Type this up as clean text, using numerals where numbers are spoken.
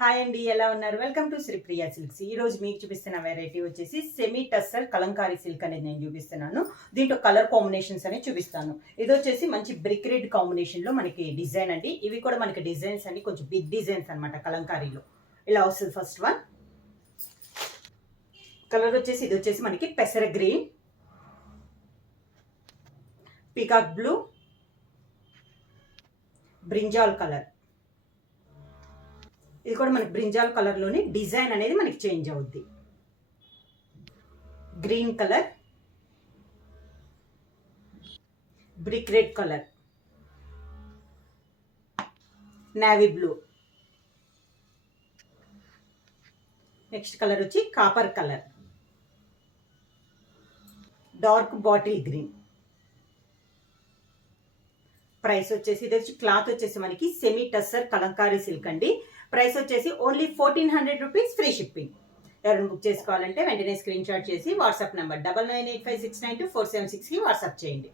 Hi అండి, ఎలా ఉన్నారు? Welcome to Sripriya silks. ఈ రోజు మీకు చూపిస్తున్న వెరైటీ వచ్చేసి సెమీ టస్సర్ కలంకారీ సిల్క్ అనేది నేను చూపిస్తున్నాను. దీంట్లో కలర్ కాంబినేషన్స్ అనేది చూపిస్తాను. ఇది వచ్చేసి మంచి బ్రిక్ రెడ్ కాంబినేషన్ లో మనకి డిజైన్ అండి. ఇవి కూడా మనకి డిజైన్స్ అండి, కొంచెం బిగ్ డిజైన్స్ అనమాట. కలంకారీలో ఇలా వస్తుంది. ఫస్ట్ వన్ కలర్ వచ్చేసి ఇది వచ్చేసి మనకి పెసర green, peacock blue, brinjal colour. ఇది కూడా మనకి బ్రింజాల్ కలర్లోనే డిజైన్ అనేది మనకి చేంజ్ అవుద్ది. Green colour, brick red colour, navy blue, next colour వచ్చి copper colour, dark bottle green. Price వచ్చేసి ఇది వచ్చి క్లాత్ వచ్చేసి మనకి సెమీ టస్సర్ కలంకారీ సిల్క్ అండి. ప్రైస్ వచ్చేసి ఓన్లీ 1400 రూపీస్, ఫ్రీ షిప్పింగ్. ఎవరైనా బుక్ చేసుకోవాలంటే వెంటనే స్క్రీన్ షాట్ చేసి వాట్సాప్ నెంబర్ 9985692476కి వాట్సాప్ చేయండి.